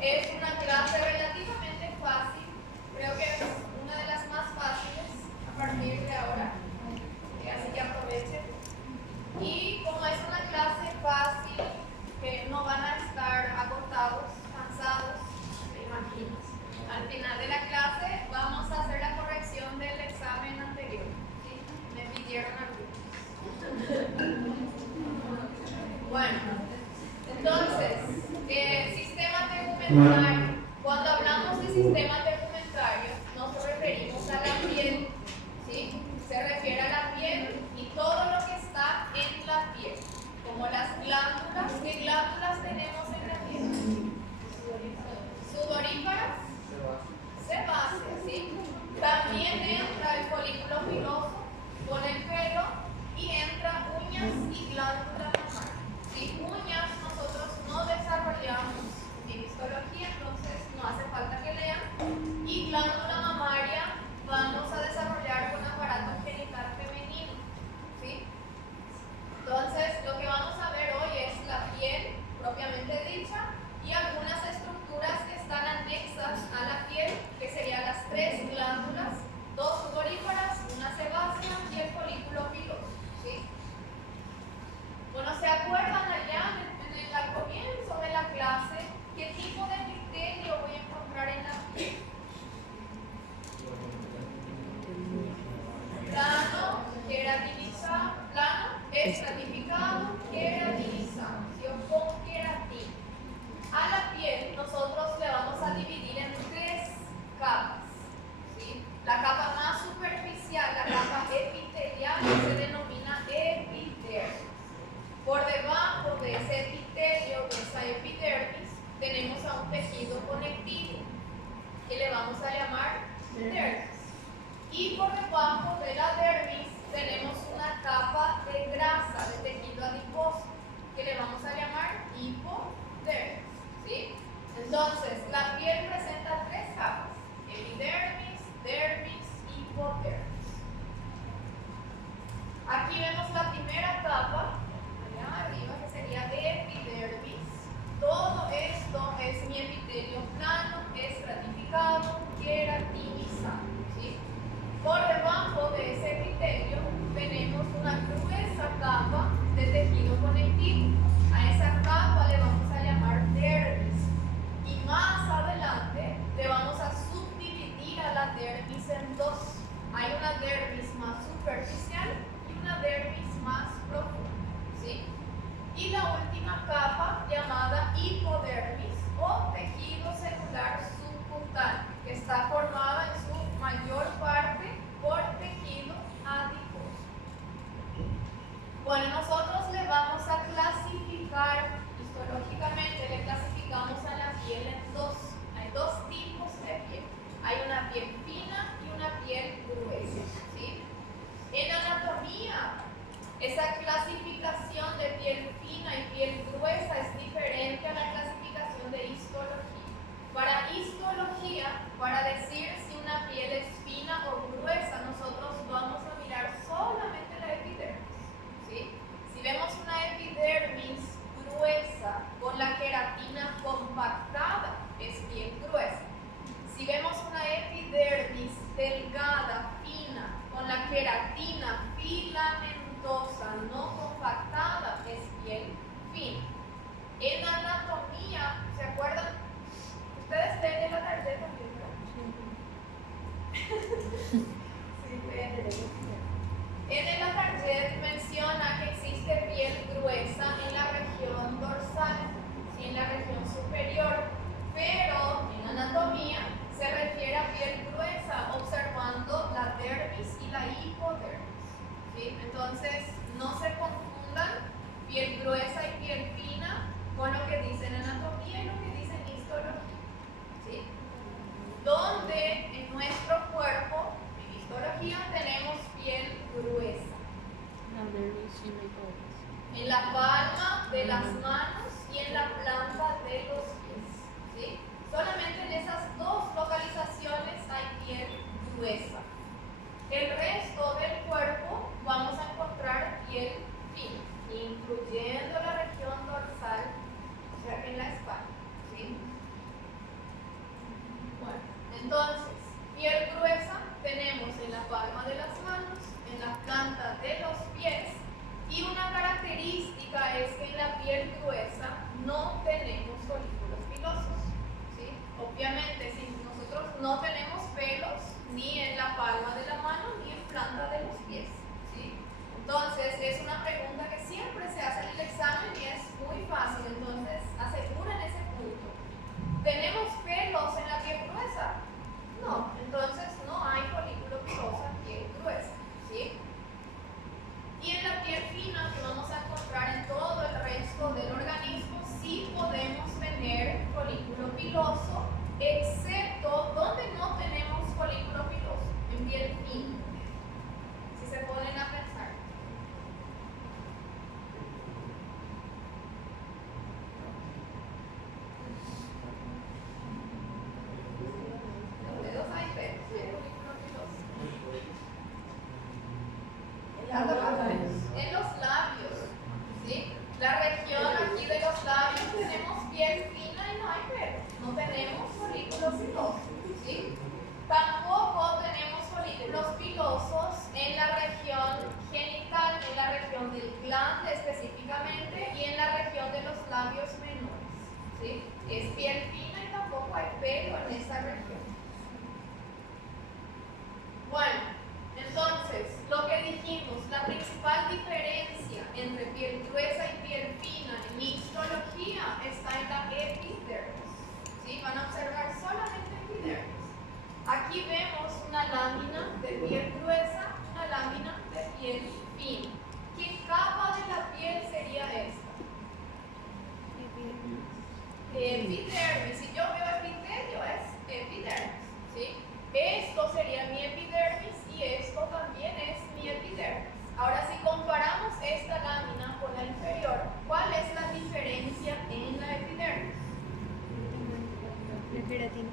Es una clase relativamente fácil, creo que es una de las más fáciles a partir de ahora, así que aprovechen. Y como es una clase fácil, que no van a estar agotados, cansados, me imagino. Al final de la clase vamos a hacer la corrección del examen anterior, ¿sí? Me pidieron algunos. Bueno, entonces, sistema tegumentario. Cuando hablamos de sistema tegumentario, nos referimos a la piel, ¿sí? Se refiere a la piel y todo lo que está en la piel, como las glándulas. ¿Qué glándulas tenemos en la piel? Sudoríparas, sebáceas, ¿sí? También entra el folículo piloso con el pelo y entra uñas y glándula mamaria. ¿Sí? Uñas nosotros no desarrollamos en histología, entonces no hace falta que lean. Y glándula mamaria vamos a desarrollar con aparato genital femenino, ¿sí? Entonces lo que vamos a ver hoy es la piel propiamente dicha y algunas estructuras que están anexas a la piel, que serían las tres glándulas, dos sudoríparas, una sebácea y el folículo piloso, ¿sí? Bueno, ¿se acuerdan allá al comienzo de la clase qué tipo de epitelio voy a encontrar en la piel? Plano, queratinizado, plano, estratificado, queratinizado, ¿sí? O con queratina. A la piel nosotros le vamos a dividir en tres capas, ¿sí? La capa más superficial, la capa epitelial, se denomina epidermis. Por debajo de ese epitelio, de esa epidermis, tenemos a un tejido conectivo que le vamos a llamar dermis. Y por debajo de la dermis tenemos una capa de grasa, de tejido adiposo, que le vamos a llamar hipodermis, ¿sí? Entonces, la piel presenta tres capas: epidermis, dermis, hipodermis. Aquí vemos la primera capa, allá arriba, que sería epidermis. Todo esto es mi epitelio plano, estratificado, queratinizado, ¿sí? Por debajo de ese epitelio tenemos una gruesa capa de tejido conectivo. A esa capa le vamos a llamar dermis. Y más adelante le vamos a subdividir a la dermis en dos. Hay una dermis más superficial y una dermis más profunda, ¿sí? Y la última capa llamada hipodermis o tejido celular subcutáneo, que está formada en su mayor parte por tejido adiposo. Bueno, nosotros le vamos a clasificar histológicamente, le clasificamos a la piel en dos. Hay dos tipos de piel. Hay una piel fina y una piel gruesa, ¿sí? En anatomía, esa clasificación de piel fina y piel gruesa es diferente a la clasificación de histología. Para histología, para decir si una piel es fina o gruesa, nosotros vamos a mirar solamente la epidermis, ¿sí? Si vemos una epidermis gruesa con la queratina compactada, es piel gruesa. Si vemos una epidermis delgada, fina, con la queratina filamentosa, no compactada, es piel fina. En anatomía, ¿se acuerdan? Ustedes leen en la tarjeta también, ¿verdad? Sí, leen. En el Target menciona que existe piel gruesa en la región dorsal, ¿sí? En la región superior, pero en anatomía se refiere a piel gruesa observando la dermis y la hipodermis, ¿sí? Entonces, no se confundan piel gruesa y piel fina con lo que dicen en anatomía y lo que dicen en histología, ¿sí? Donde en nuestro cuerpo, en histología, tenemos piel gruesa. En la palma de las manos y en la planta de los pies, ¿sí? Solamente en esas dos localizaciones hay piel gruesa. El resto del cuerpo vamos a encontrar piel fina, incluyendo la región dorsal, o sea, en la espalda, ¿sí? piel fina y no hay pelo. No tenemos folículos pilosos, ¿sí? Tampoco tenemos folículos pilosos en la región genital, en la región del glande específicamente y en la región de los labios menores, ¿sí? Es piel fina y tampoco hay pelo en esa región. Bueno, entonces, lo que dijimos, la principal diferencia entre piel gruesa y piel fina en histología está en la epidermis, ¿sí? Van a observar solamente epidermis. Aquí vemos una lámina de piel gruesa, una lámina de piel fina. ¿Qué capa de la piel sería esta? Epidermis. Si yo veo epitelio, es epidermis, ¿sí? Esto sería mi epidermis y esto también es mi epidermis. Ahora, si comparamos esta lámina con la inferior, ¿cuál es la diferencia en la epidermis? La queratina.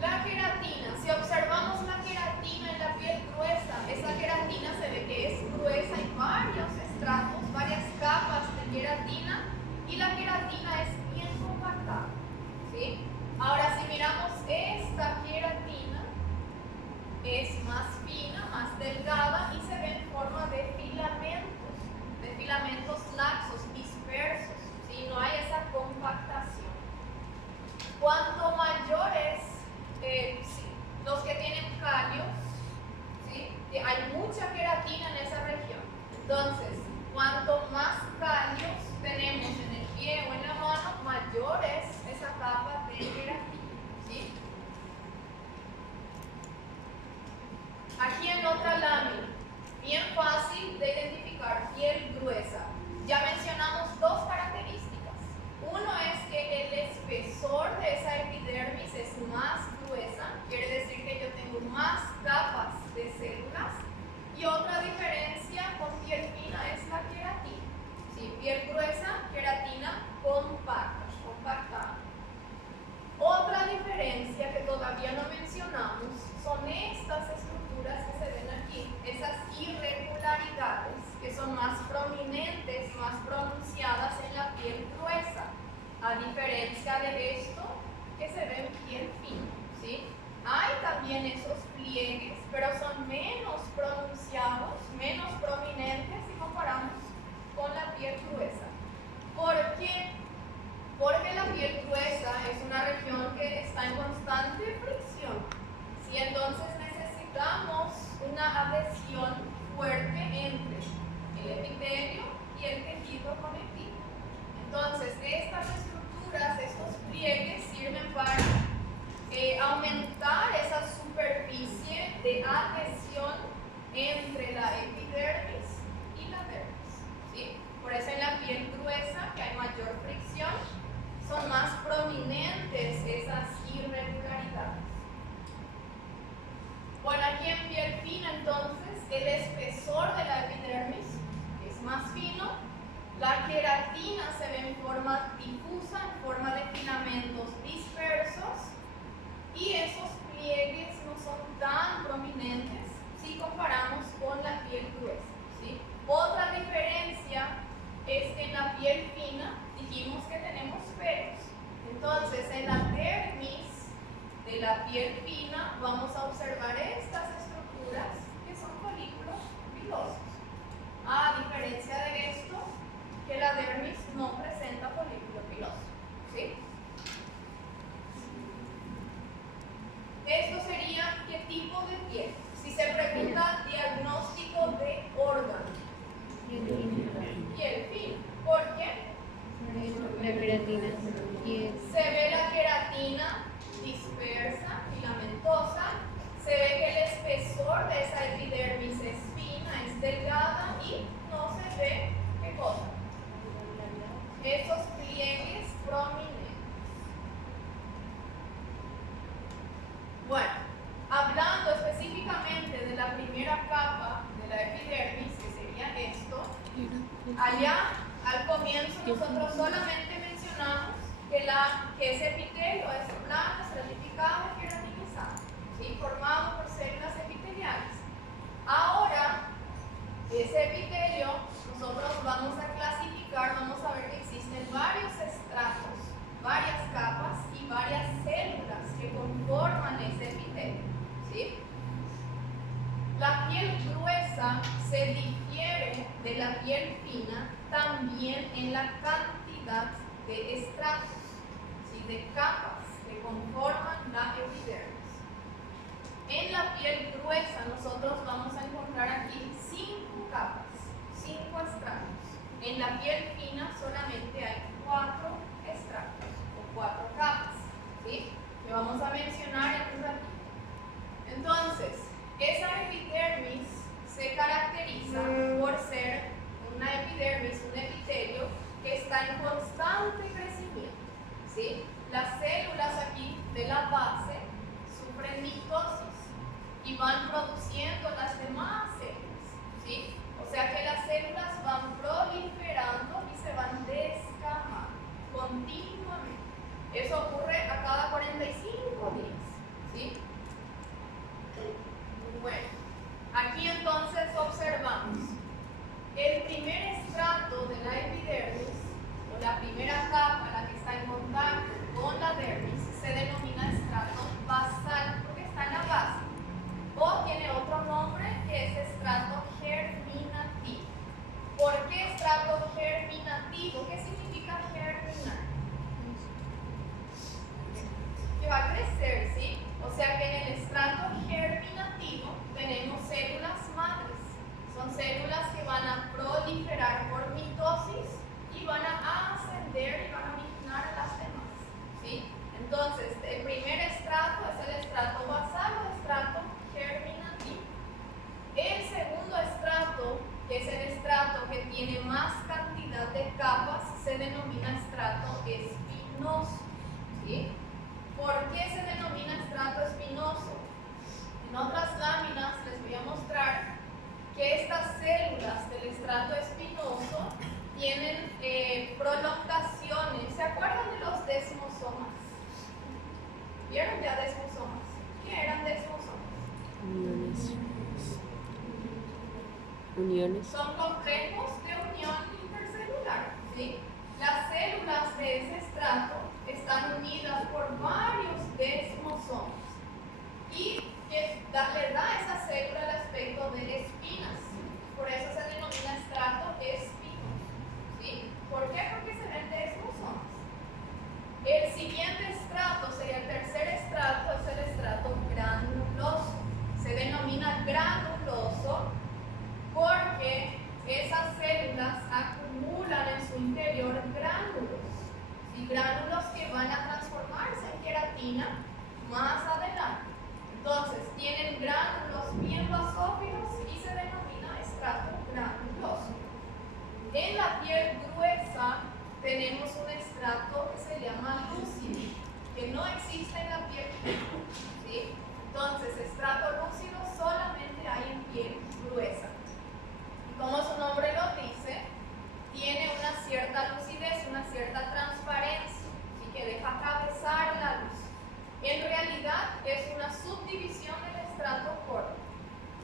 La queratina, si observamos la queratina en la piel gruesa, esa queratina se ve que es gruesa, hay varios estratos, varias capas de queratina y la queratina es bien compactada, ¿sí? Ahora, si miramos esta queratina, es más fina, más delgada y se ve en forma de filamentos laxos, dispersos, ¿sí? No hay esa compactación. Cuanto mayores sí, los que tienen callos, ¿sí? Hay mucha queratina en esa región. Entonces, cuanto más callos tenemos en el pie o en la mano, mayor es esa capa de queratina, ¿sí? Aquí en otra lámina, bien fácil de identificar, piel gruesa. Ya mencionamos dos características. Uno es que el espesor de esa epidermis es más gruesa, quiere decir que yo tengo más capas de células. Y otra diferencia con piel fina es la queratina. ¿Sí? Piel gruesa, queratina compactada. Otra diferencia que todavía no mencionamos son estas estructuras que se ven aquí, esas irregularidades que son más prominentes, más pronunciadas en la piel gruesa, a diferencia de esto que se ve en piel fina, ¿sí? Hay también esos pliegues, pero son menos pronunciados, menos prominentes si comparamos con la piel gruesa. ¿Por qué? Porque la piel gruesa es una región que está en constante fricción, ¿sí? Entonces necesitamos una adhesión fuerte entre el epitelio y el tejido conectivo. Entonces, estas estructuras, estos pliegues sirven para aumentar esa superficie de adhesión entre la epidermis y la dermis, ¿sí? Por eso en la piel gruesa, que hay mayor fricción, son más prominentes esas irregularidades. Bueno, aquí en piel fina, entonces, el espesor de la epidermis es más fino, la queratina se ve en forma difusa, en forma de filamentos dispersos, y esos pliegues no son tan prominentes si comparamos con la piel gruesa, ¿sí? Otra diferencia es que en la piel fina dijimos que tenemos pelos. Entonces, en la dermis de la piel fina vamos a observar estas estructuras que son folículos pilosos. A diferencia de esto, que la dermis no presenta folículo piloso, ¿sí? Esto sería qué tipo de piel. Si se pregunta diagnóstico de órgano. Piel fina. ¿Por qué? La queratina. Se ve la queratina dispersa, filamentosa. Se ve que el espesor de esa epidermis es fina, es delgada y no se ve, ¿qué cosa? Esos pliegues prominentes. Bueno, hablando específicamente de la primera capa de la epidermis, que sería esto, allá al comienzo nosotros solamente mencionamos que ese epitelio es plano, estratificado y queratinizado, ¿sí? Formado por células epiteliales. Ahora, ese epitelio nosotros vamos a clasificar, vamos a ver que existen varios estratos estratos, ¿sí? De capas que conforman la epidermis. En la piel gruesa nosotros vamos a encontrar aquí 5 capas, 5 estratos. En la piel fina solamente hay 4 estratos o 4 capas, ¿sí? Que vamos a mencionar en un ratito. Entonces, esa epidermis se caracteriza por ser una epidermis, un epitelio que está en constante crecimiento, ¿sí? Las células aquí de la base sufren mitosis y van produciendo las demás células, ¿sí? O sea que las células van proliferando y se van descamando continuamente. Eso ocurre a cada 45 días, ¿sí? Bueno, aquí entonces observamos el primer estrato de la epidermis, o la primera capa, la que está en contacto con la dermis, se denomina estrato basal porque está en la base, o tiene otro nombre que es estrato germinativo. ¿Por qué estrato germinativo? ¿Qué significa germinar? Que va a crecer, ¿sí? O sea que en el estrato germinativo tenemos células madres. Son células que van a proliferar por mitosis y van a ascender y van a originar a las demás, ¿sí? Entonces, el primer estrato es el estrato basal o estrato germinativo. El segundo estrato, que es el estrato que tiene más cantidad de capas, se denomina estrato espinoso, ¿sí? ¿Por qué se denomina estrato espinoso? En otras láminas les voy a mostrar que estas células del estrato espinoso tienen prolongaciones. ¿Se acuerdan de los desmosomas? ¿Vieron ya desmosomas? ¿Qué eran desmosomas? Uniones. Son complejos de unión intercelular, ¿sí? Las células de ese estrato están unidas por varios desmosomas y que le da a esa célula el aspecto de espinas. Por eso se denomina estrato espinoso, ¿sí? ¿Por qué? Porque se ven desmosomas. El siguiente estrato sería el tercer estrato, es el estrato granuloso. Se denomina granuloso porque esas células acumulan en su interior gránulos, y gránulos que van a transformarse en queratina más adelante. Entonces, tienen gránulos bien basófilos y se denomina estrato granuloso. En la piel gruesa tenemos un estrato que se llama lúcido, que no existe en la piel fina, ¿sí? Entonces, estrato lúcido solamente hay en piel gruesa. Y como su nombre lo dice, tiene una cierta lucidez, una cierta transparencia, así que deja atravesar la luz. En realidad es una subdivisión del estrato córneo,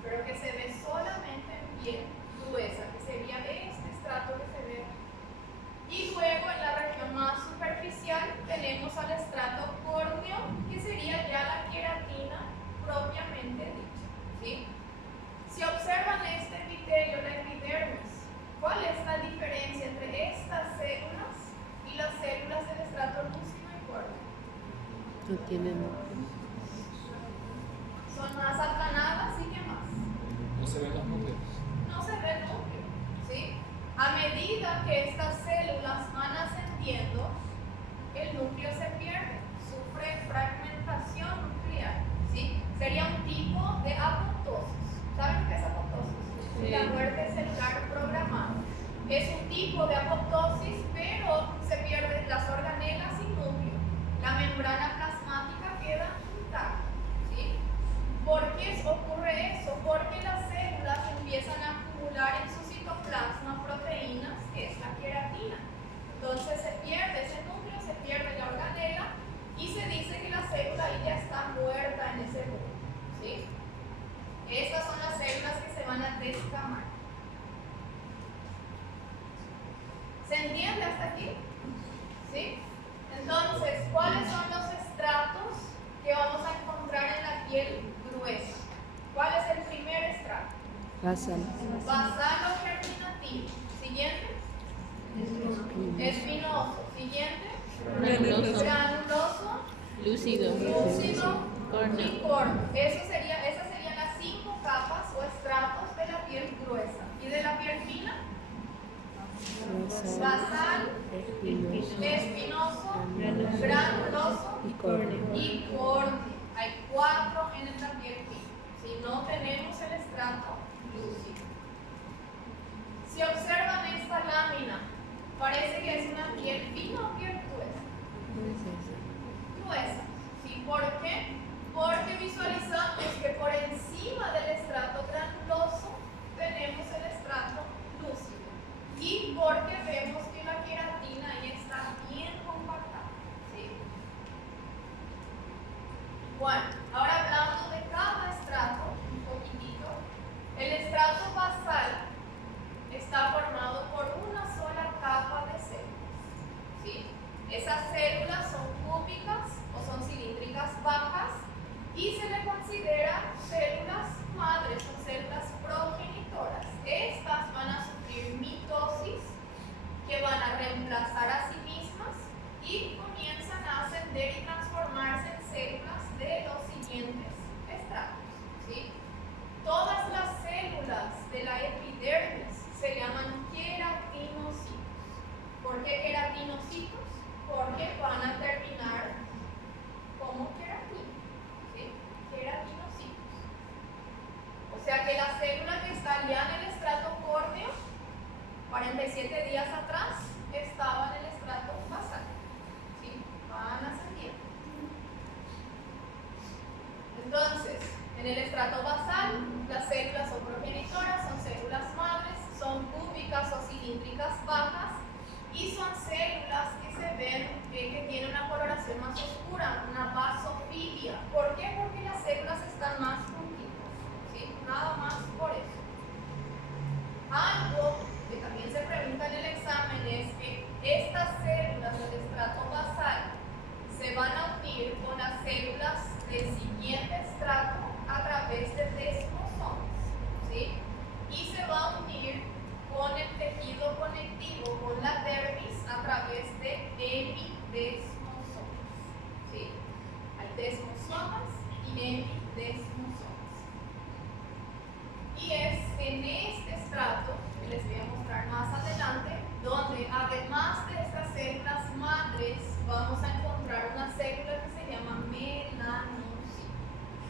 pero que se ve solamente en piel gruesa, que sería este estrato que se ve. Y luego en la región más superficial tenemos al estrato córneo, que sería ya la queratina propiamente dicha, ¿sí? Si observan este epitelio, la epidermis, ¿cuál es la diferencia entre estas células y las células del estrato lúcido y córneo? No tienen. Son más aplanadas y ¿qué más? No se ven los núcleos. No se ve el núcleo, ¿sí? A medida que estas células van ascendiendo, el núcleo se pierde, sufre fragmentación nuclear, ¿sí? Sería un tipo de apoptosis. ¿Saben qué es apoptosis? Sí. La muerte celular programada. Es un tipo de apoptosis, pero se pierden las organelas y núcleo. La membrana plasmática queda intacta, ¿sí? ¿Por qué ocurre eso? Porque las células empiezan a acumular en su citoplasma proteínas, que es la queratina. Entonces se pierde ese núcleo, se pierde la organela y se dice que la célula ahí ya está muerta en ese punto, ¿sí? Estas son las células que se van a descamar. ¿Se entiende hasta aquí? ¿Sí? Entonces, ¿cuáles son los estratos que vamos a encontrar en la piel gruesa? ¿Cuál es el primer estrato? Basal. Basal o germinativo. Siguiente. Espinoso. Siguiente. Granuloso. granuloso, Lúcido. lúcido Corneo. y corto. Esas serían las 5 capas o estratos de la piel gruesa. ¿Y de la piel fina? Basal, espinoso, granuloso y córneo. y córneo. Hay 4 en la piel fina. Si no tenemos el estrato lúcido. Si observan esta lámina, parece que es una piel fina o piel gruesa. Gruesa. ¿Sí? ¿Por qué? Porque visualizamos que por encima del estrato granuloso tenemos el estrato lúcido. Y porque vemos que la queratina ahí está bien compactada. ¿Sí? Bueno, ahora hablando de cada estrato, un poquitito. El estrato basal está formado por una sola capa de células. ¿Sí? Esas células son cúbicas o son cilíndricas bajas y se le considera células madres o células progenitoras. Estas van a sufrir mitosis, que van a reemplazar a sí mismas y comienzan a ascender y transformarse en células de los siguientes estratos. ¿Sí? Todas las células de la epidermis se llaman queratinocitos. ¿Por qué queratinocitos? Porque van a terminar como queratina. ¿Sí? Queratinocitos. O sea que la célula que está ya en el estrato córneo, 47 días atrás, estaba en el estrato basal. ¿Sí? Van ascendiendo. Entonces, en el estrato basal, las células son progenitoras, son células madres, son cúbicas o cilíndricas bajas y son células que se ven que tienen una coloración más oscura, una basofilia. ¿Por qué? Porque las células están más juntitas. ¿Sí? Nada más por eso. Algo que también se pregunta en el examen es que estas células del estrato basal se van a unir con las células del siguiente estrato a través de desmosomas. ¿Sí? Y se va a unir con el tejido conectivo, con la dermis, a través de hemidesmosomas. ¿Sí? Hay desmosomas y hemidesmosomas. Y es en este estrato, que les voy a mostrar más adelante, donde además de estas células madres, vamos a encontrar una célula que se llama melanocito.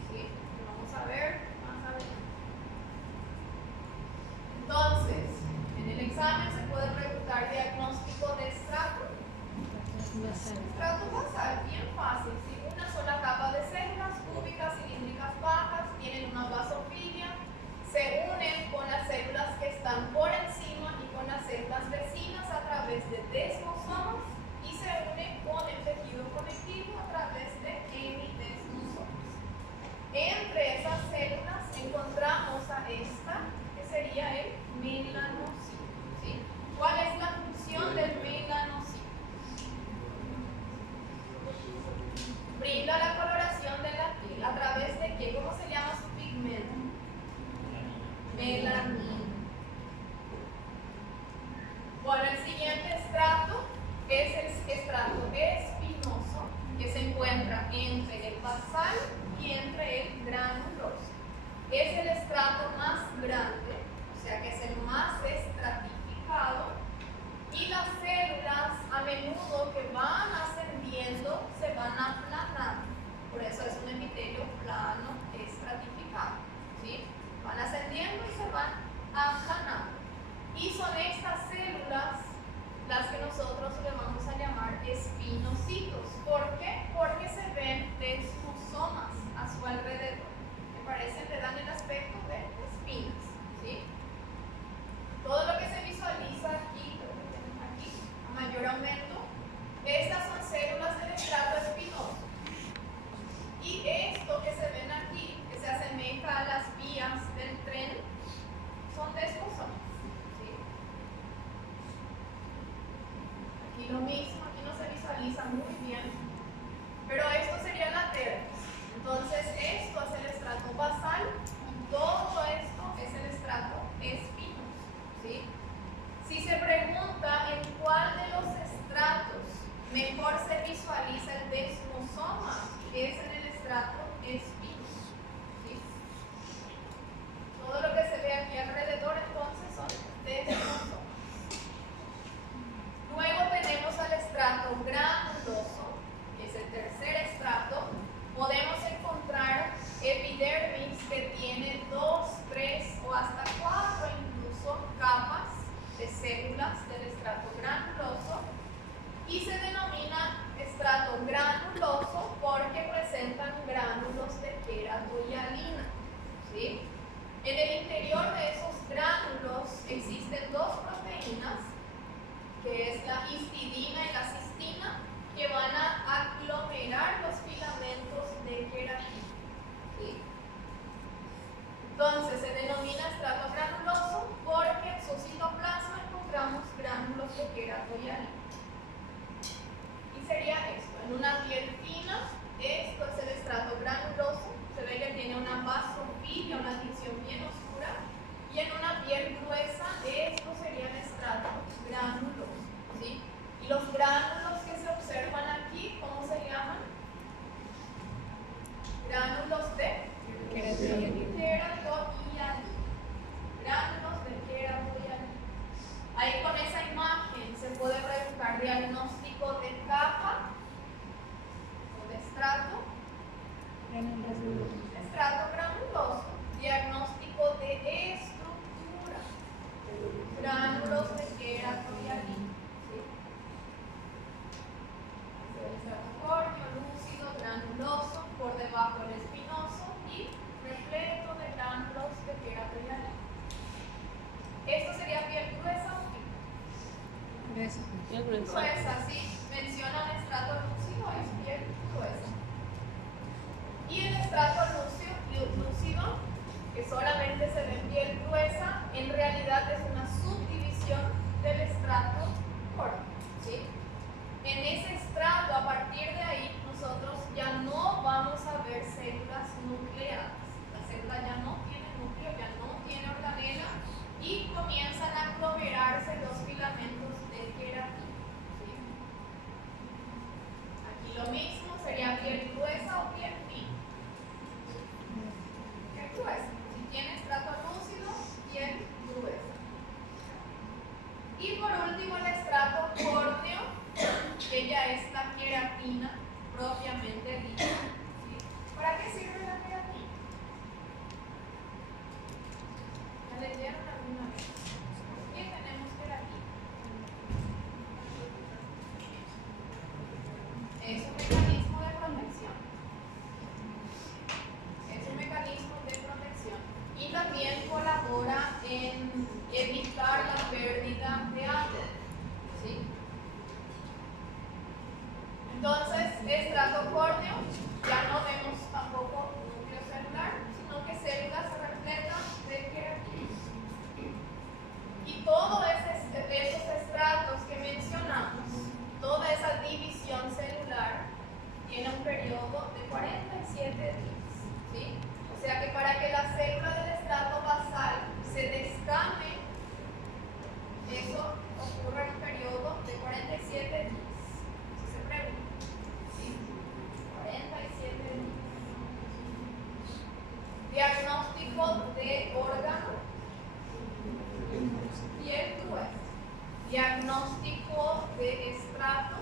¿Sí? Vamos a ver más adelante. Entonces, en el examen se puede preguntar diagnóstico de estrato. Estrato basal, bien fácil. ¿Sí? Una sola capa de células cúbicas, cilíndricas bajas, tienen una basofilia, se unen con las células que están por encima y con las células vecinas a través de desmosomas y se unen con el tejido conectivo a través de hemidesmosomas. Entre esas células encontramos a esta, que sería el melanocito. ¿Sí? ¿Cuál es la función del melanocito? Brinda la coloración de la piel. ¿A través de qué? ¿Cómo se llama su pigmento? Melanina. Bueno, el siguiente estrato es el estrato espinoso, que se encuentra entre el basal y entre el granuloso. Es el estrato más grande, o sea que es el más estratificado, y las células a menudo que van ascendiendo se van aplanando. Por eso es un epitelio plano estratificado. ¿Sí? Van ascendiendo y se van aplanando. Y son estas células las que nosotros le vamos a llamar espinocitos. ¿Por qué? Porque se ven desmosomas a su alrededor, que parecen, le dan el aspecto de espinas. ¿Sí? Todo lo que se visualiza aquí, a mayor aumento, estas son células del estrato espinoso. Y esto que se ven aquí, que se asemeja a las vías del tren, son desmosomas. ¿Sí? Aquí lo mismo, aquí no se visualiza muy bien, pero esto sería la dermis. Entonces esto es el estrato basal y todo esto es el estrato espinoso. ¿Sí? Si se pregunta en cuál de los estratos mejor visualiza el desmosoma, que es en el estrato espinoso. ¿Sí? Todo lo que se ve aquí alrededor entonces son desmosomas. Luego tenemos al estrato granuloso, que es el tercer estrato. Podemos encontrar epidermis que tiene 2, 3 o hasta 4 incluso capas de células del estrato granuloso, y se denomina estrato granuloso porque presentan gránulos de queratohialina. ¿Sí? En el interior de esos gránulos existen dos proteínas, que es la histidina y la cistina, que van a aglomerar los filamentos de queratina. ¿Sí? Entonces se denomina estrato granuloso porque en su citoplasma encontramos gránulos de queratohialina. Y sería esto: en una piel fina, esto es el estrato granuloso, se ve que tiene una basofilia, una tinción bien oscura, y en una piel gruesa, esto sería el estrato granuloso. ¿Sí? Y los gránulos que se observan aquí, ¿cómo se llaman? Gránulos de queratohialina. Gránulos de queratohialina. Ahí con esa imagen se puede preguntar diagnóstico de capa o de estrato. Estrato granuloso. Diagnóstico de estructura. Gránulos de queratohialina. El estrato córneo, lúcido, granuloso, por debajo el espinoso y repleto de gránulos de queratohialina. ¿Esto sería piel gruesa o fina? Gruesa, sí. Mencionan estrato lúcido, es piel gruesa. Y el estrato lúcido, que solamente se ve en piel gruesa, en realidad es una subdivisión del estrato córneo. ¿Sí? En ese estrato, a partir de ahí, nosotros ya no vamos a ver células nucleadas. La célula ya no tiene núcleo, ya no tiene organela, y comienzan a aglomerarse los filamentos de queratina. ¿Sí? Aquí lo mismo, sería piel gruesa o piel fina. Piel gruesa. Si tiene estrato lúcido, piel gruesa. Y por último, el estrato córneo, que ya es la queratina propiamente dicha. ¿Sí? ¿Para qué sirve la queratina? ¿La leyeron alguna vez? ¿Por qué tenemos queratina? Es un mecanismo de protección. Es un mecanismo de protección. Y también colabora en evitar la pérdida de agua. ¿Sí? Entonces, estrato córneo, ya no vemos tampoco núcleo celular, sino que células repletas de queratina. Y todos esos estratos que mencionamos, toda esa división celular, tiene un periodo de 47 días. ¿Sí? O sea que para que la célula del estrato basal se descame, eso ocurre en un periodo de 47 días. Si se pregunta. ¿Sí? 47 días. Diagnóstico de órgano. Piel gruesa. Diagnóstico de estrato.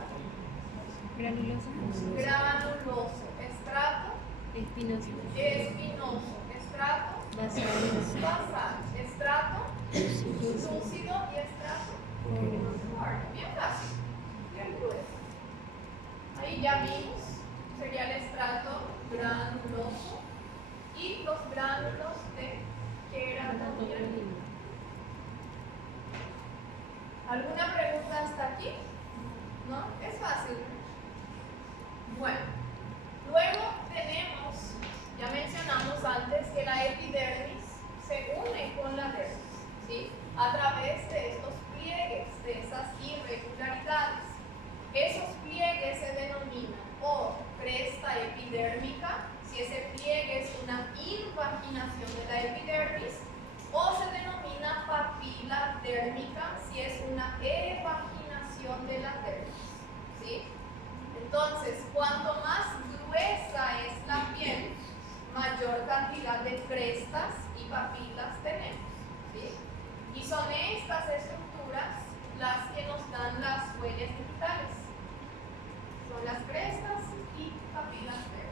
Granuloso. Granuloso. Estrato. Espinoso. Espinoso. Estrato. Basal. Basal. Estrato. Lúcido y estrato. Bien fácil. Bien grueso. Ahí ya vimos. Sería el estrato granuloso y los gránulos de queratina. ¿Alguna pregunta hasta aquí? ¿No? Es fácil. Bueno, luego tenemos, ya mencionamos antes que la epidermis se une con la dermis, ¿sí? A través de estos pliegues, de esas irregularidades. Esos pliegues se denominan o cresta epidérmica, si ese pliegue es una invaginación de la epidermis, o se denomina papila dérmica si es una evaginación de la dermis. ¿Sí? Entonces, cuanto más gruesa es la piel, mayor cantidad de crestas y papilas tenemos, ¿sí? Y son estas estructuras las que nos dan las huellas digitales. Son las crestas y papilas verdes.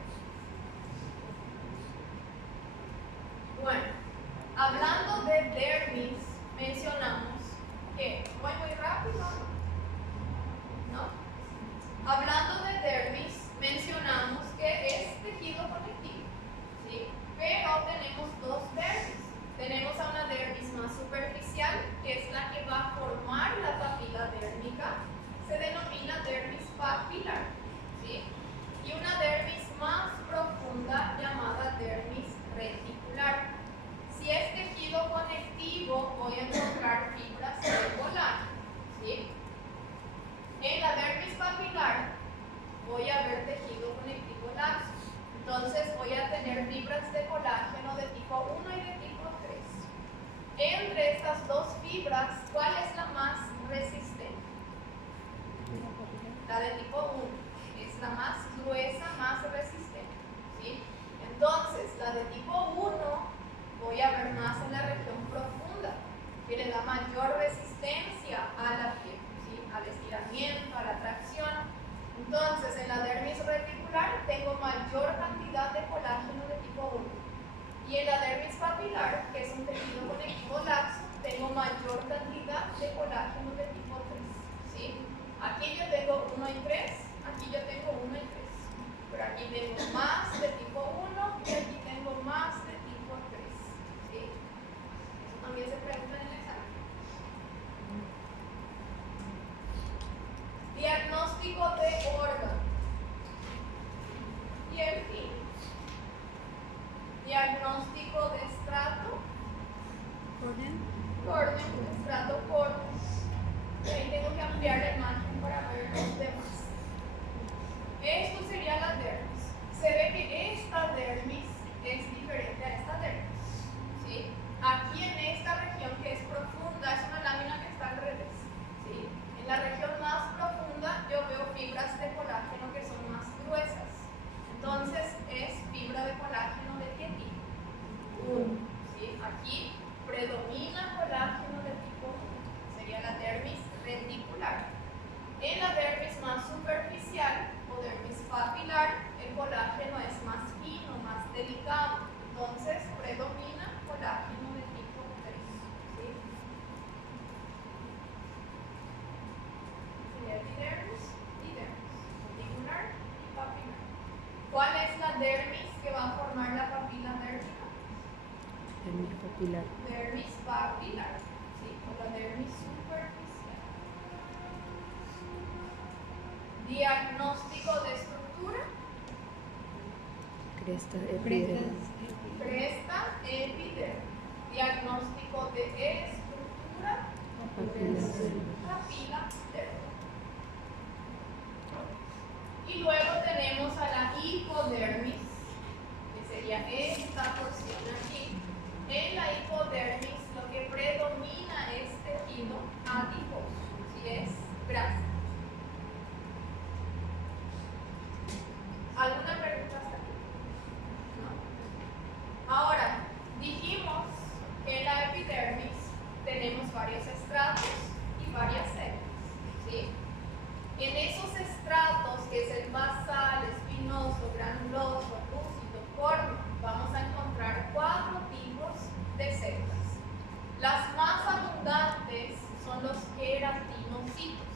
Bueno, hablando de dermis, mencionamos que, voy muy rápido, ¿no? Hablando de dermis, mencionamos que es tejido conectivo, ¿sí? Pero tenemos dos dermis. Tenemos a una dermis más superficial, que es la que va a formar la papila dérmica, se denomina dermis papilar, ¿sí? Y una dermis más profunda llamada dermis reticular. Si es tejido conectivo, voy a encontrar fibras de colágeno, ¿sí? En la dermis papilar voy a ver tejido conectivo laxo. Entonces voy a tener fibras de colágeno de tipo 1 y de tipo 3. Entre estas dos fibras, ¿cuál es la más resistente? La de tipo 1. Es la más gruesa, más resistente, ¿sí? Entonces, la de tipo 1 voy a ver más en la región profunda, que le da mayor resistencia a la piel, ¿sí? Al estiramiento, a la tracción. Entonces, en la dermis reticular tengo mayor cantidad de colágeno de tipo 1. Y en la dermis papilar, que es un tejido conectivo laxo, tengo mayor cantidad de colágeno de tipo 3, ¿sí? Aquí yo tengo 1 y 3, aquí yo tengo 1 y 3. Pero aquí tengo más de tipo 1 y aquí tengo más de tipo 3, ¿sí? Eso también se pregunta en el examen. Diagnóstico de órgano. Y el fin. Diagnóstico de estrato. Orden, estrato corto. Y ahí tengo que ampliar la imagen para ver los demás. Esto sería la dermis. Se ve que esta dermis es diferente a esta dermis, ¿sí? Aquí en esta región que es profunda, es una lámina que está al revés, ¿sí? En la región más profunda yo veo fibras de colágeno que son más gruesas. Entonces es fibra de colágeno de qué tipo? 1, ¿sí? Aquí predomina colágeno de tipo 1. Sería la dermis reticular. En la dermis más superficial o dermis papilar, el colágeno es más fino, más delicado. Entonces predomina colágeno de tipo 3, ¿sí? Sería epidermis y dermis, reticular y papilar. ¿Cuál es la dermis que va a formar la papila dérmica? Dermis papilar. Dermis papilar, ¿sí? O la dermis superficial. Diagnóstico de estructura. Cresta, epidermis. Cresta, epidermis. Diagnóstico de estructura. Papila dérmica. Papila dérmica. Y luego tenemos a la hipodermis, que sería esta porción aquí. En la hipodermis lo que predomina es tejido adiposo, si es grasa. ¿Alguna pregunta hasta aquí? ¿No? Ahora, dijimos que en la epidermis tenemos varios estratos y varias células, ¿sí? En esos estratos, que es el basal, espinoso, granuloso, lúcido, córneo, vamos a encontrar 4 tipos de células. Las más abundantes son los queratinocitos,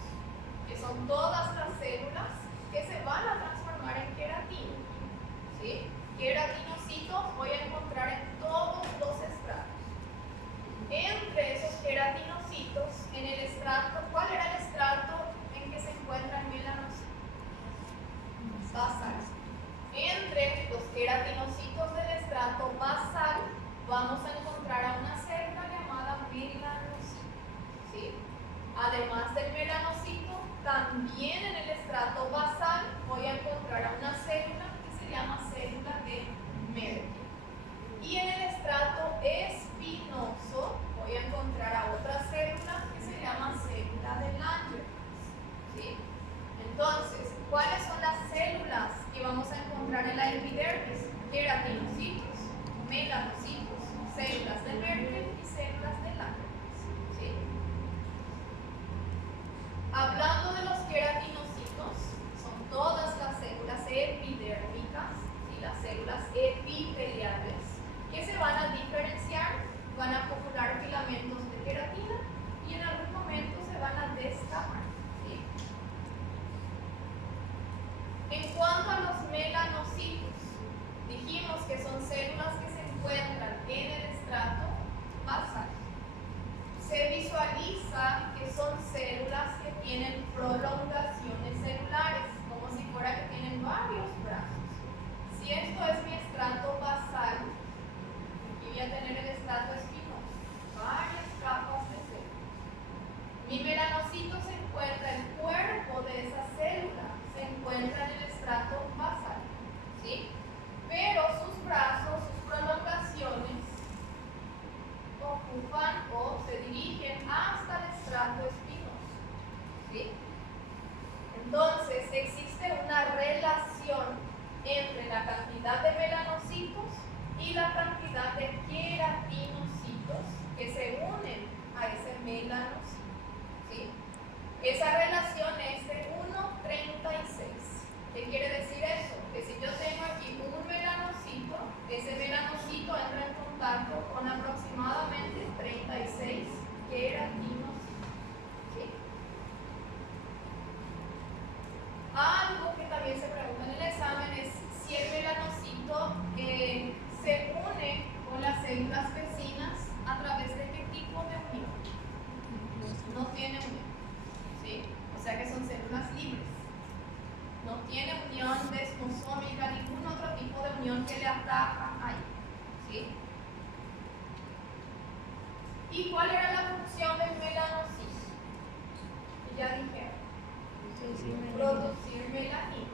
que son todas las células que se van a transformar en queratina, ¿sí? Queratinocitos voy a encontrar en todos los estratos. Entre esos queratinocitos, en el estrato, ¿cuál era el estrato en que se encuentra el melanocito? Basal. Entre los queratinocitos del estrato basal vamos a encontrar a una célula llamada melanocito, ¿sí? Además del melanocito, también en el estrato basal voy a encontrar a una célula que se llama célula de Merkel. Y en el estrato espinoso voy a encontrar a otra célula que se llama célula de Langerhans, ¿sí? Entonces, ¿cuáles son las células que se encuentran en el estrato basal. Se visualiza que son células que tienen prolongaciones celulares, como si fuera que tienen varios brazos. Si esto es mi estrato basal, aquí voy a tener el estrato espinoso, varias capas de células. Mi melanocito se encuentra, el cuerpo de esa célula se encuentra en el estrato basal, ¿sí? Pero sus brazos, sus prolongaciones, ocupan o se dirigen hasta el estrato espinoso, ¿sí? Entonces, existe una relación entre la cantidad de melanocitos y la cantidad de queratinocitos que se unen a ese melanocito, ¿sí? Esa relación es de 1:36. ¿Qué quiere decir eso? Que si yo tengo aquí un melanocito, ese melanocito entra en contacto con aproximadamente 36 queratinocitos, ¿sí? Algo que también se pregunta en el examen es si el melanocito se une con las células vecinas a través de qué tipo de unión. No tiene unión, ¿sí? O sea que son células libres. No tiene unión desmosómica, ningún otro tipo de unión que le ataca ahí, ¿sí? ¿Y cuál era la función del melanocito? Ya dijeron. Producir melanina.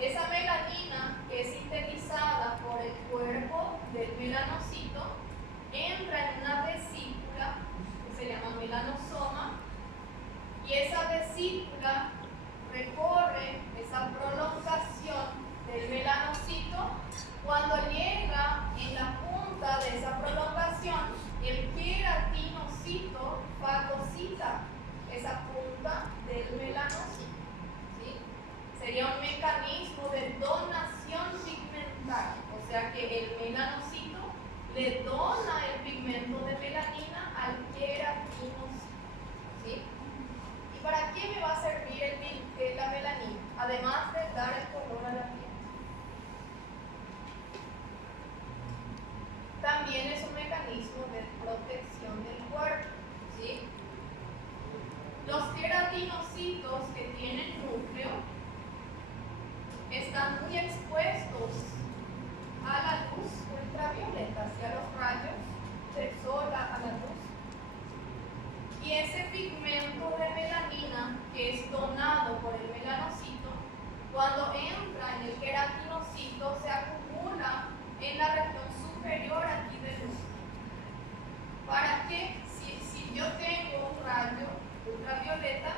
Esa melanina, que es sintetizada por el cuerpo del melanocito, entra en una vesícula que se llama melanosoma, y esa vesícula recorre esa prolongación del melanocito. Cuando llega en la punta de esa prolongación, el queratinocito fagocita esa punta del melanocito, ¿sí? Sería un mecanismo de donación pigmentaria, o sea que el melanocito le dona el pigmento de melanina al queratinocito, ¿sí? ¿Y para qué me va a servir la melanina? Además de dar el color a la piel. También es un mecanismo de protección del cuerpo, ¿sí? Los queratinocitos que tienen núcleo están muy expuestos a la luz ultravioleta, hacia los rayos del sol, a la luz. Y ese pigmento de melanina que es donado por el melanocito, cuando entra en el queratinocito se acumula en la región superior aquí del núcleo. ¿Para qué? Si yo tengo un rayo ultravioleta,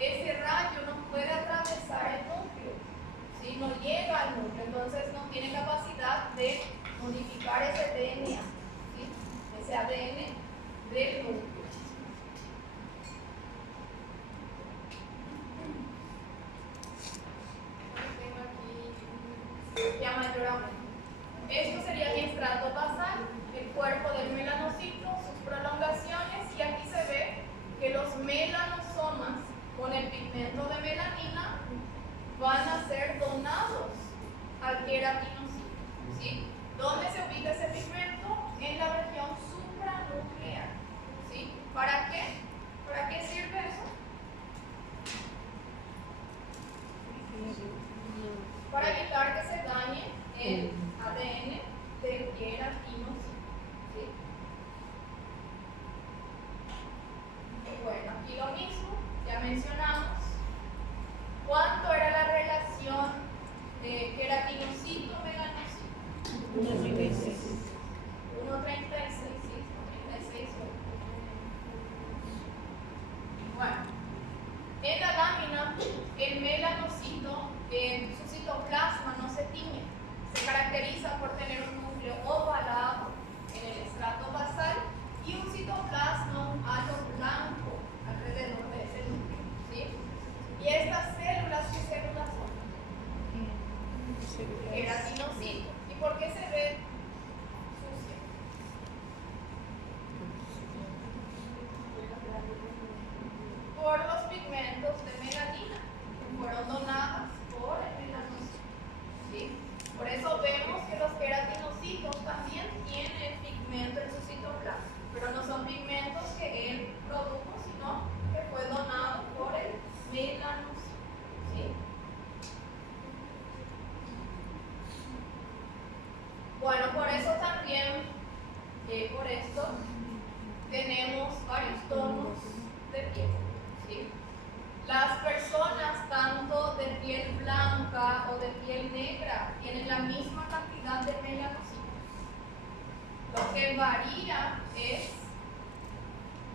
ese rayo no puede atravesar el núcleo, ¿sí? No llega al núcleo, entonces no tiene capacidad de modificar ese DNA, ¿sí? Ese ADN del núcleo. Ya mayor aumento. Esto sería mi estrato basal, el cuerpo del melanocito, sus prolongaciones, y aquí se ve que los melanosomas con el pigmento de melanina van a ser donados al queratinocito, ¿sí? ¿Dónde se ubica ese pigmento? En la región supranuclear, ¿sí? ¿Para qué? ¿Para qué sirve eso? Para evitar que se dañe el ADN del queratinocito, ¿sí? Bueno, aquí lo mismo, ya mencionamos. ¿Cuánto era la relación de queratinocito-melanocito? 1:36. 1:36, sí, 1:36. Bueno, en la lámina, el melanocito, su citoplasma no se tiñe, se caracteriza por tener un núcleo ovalado en el estrato basal y un citoplasma halo blanco alrededor de ese núcleo, ¿sí? Y estas células, ¿qué células son? Queratinocito. ¿Y por qué se ve sucio? Por los pigmentos de melanina que fueron donadas por el melanocito, ¿sí? Por eso vemos que los queratinocitos granocitos también tienen pigmento en su citoplasma, pero no son pigmentos que él produjo, sino que fue donado por el melanocito. ¿Sí? Bueno, por eso también, por esto, tenemos varios tonos de piel. ¿Sí? Las personas, tanto de piel blanca o de piel negra, tienen la misma cantidad de melanocitos. Lo que varía es,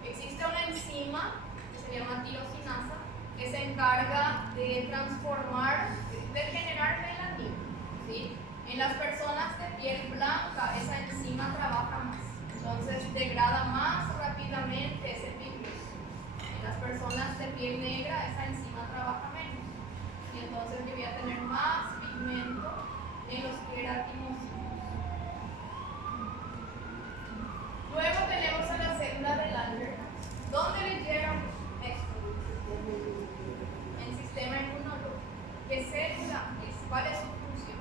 existe una enzima que se llama tirosinasa, que se encarga de transformar, de generar melanina. ¿Sí? En las personas de piel blanca, esa enzima trabaja más, entonces degrada más rápidamente ese pigmento. En las personas de piel negra, esa enzima trabaja menos, y entonces yo voy a tener más pigmento en los queratinocitos. Luego tenemos a la célula de Langerhans. ¿Dónde leyeron esto? En sistema inmunológico. ¿Qué célula es? ¿Cuál es su función?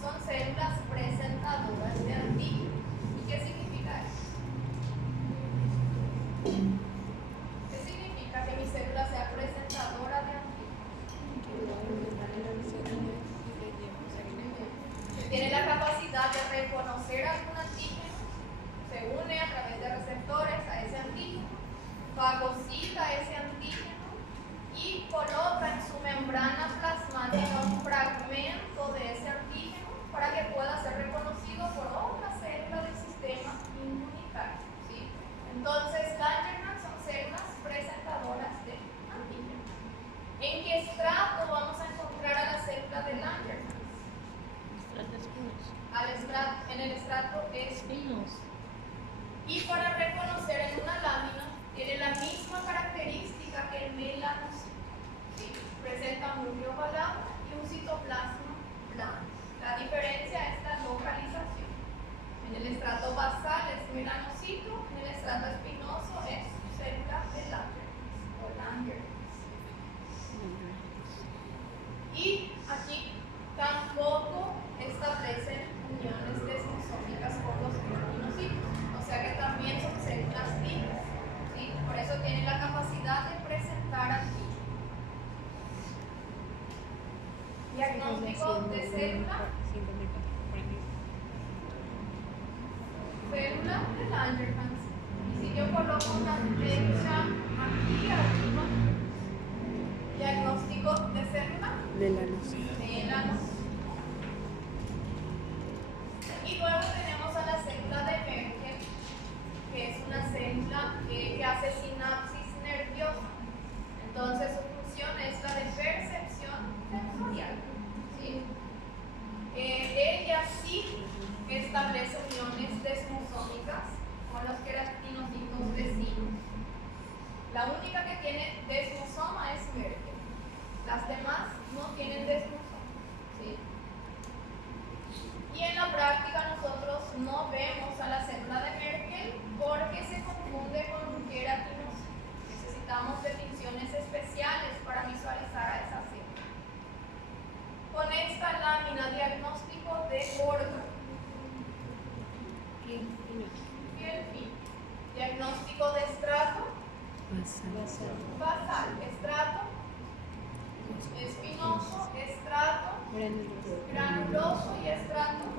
Son células presentadoras de antígenos. ¿Y qué significa eso? ¿Qué significa que mi célula sea presentadora de antígenos? Que tiene la capacidad de reconocer algún antígeno, se une a través de receptores a ese antígeno, fagocita ese antígeno y coloca en su membrana plasmática un fragmento de ese antígeno para que pueda ser reconocido por otra célula del sistema inmunitario. ¿Sí? Entonces, Langerhans son células presentadoras de antígenos. ¿En qué estrato vamos a encontrar a la célula de Langerhans? En el estrato espinoso. Y para reconocer en una lámina, tiene la misma característica que el melanocito. ¿Sí? Presenta un núcleo ovalado y un citoplasma blanco. La diferencia es la localización. En el estrato basal es melanocito, en el estrato espinoso es célula de Langerhans o Langerhans. Y aquí tampoco establecen uniones desmosómicas con los queratinocitos, o sea que también son células vivas. ¿Sí? Por eso tienen la capacidad de presentar antígenos. Diagnóstico de célula. Célula de Langerhans. Y si yo coloco una flecha aquí arriba, diagnóstico de célula. Melanocito. Y luego tenemos a la célula de Merkel, que es una célula que hace sinapsis nerviosa. Entonces su función es la de percepción sensorial. ¿Sí? Ella sí establece uniones desmosómicas con los queratinocitos vecinos. La única que tiene desmosoma es Merkel. Las demás no tienen desmosoma. ¿Sí? Y en la práctica nosotros no vemos a la célula de Merkel porque se confunde con un queratinocito. Necesitamos definiciones especiales para visualizar a esa célula. Con esta lámina, diagnóstico de órgano. Piel fina. Diagnóstico de estrato. Basal. Estrato. Espinoso. Estrato. Granuloso y estrato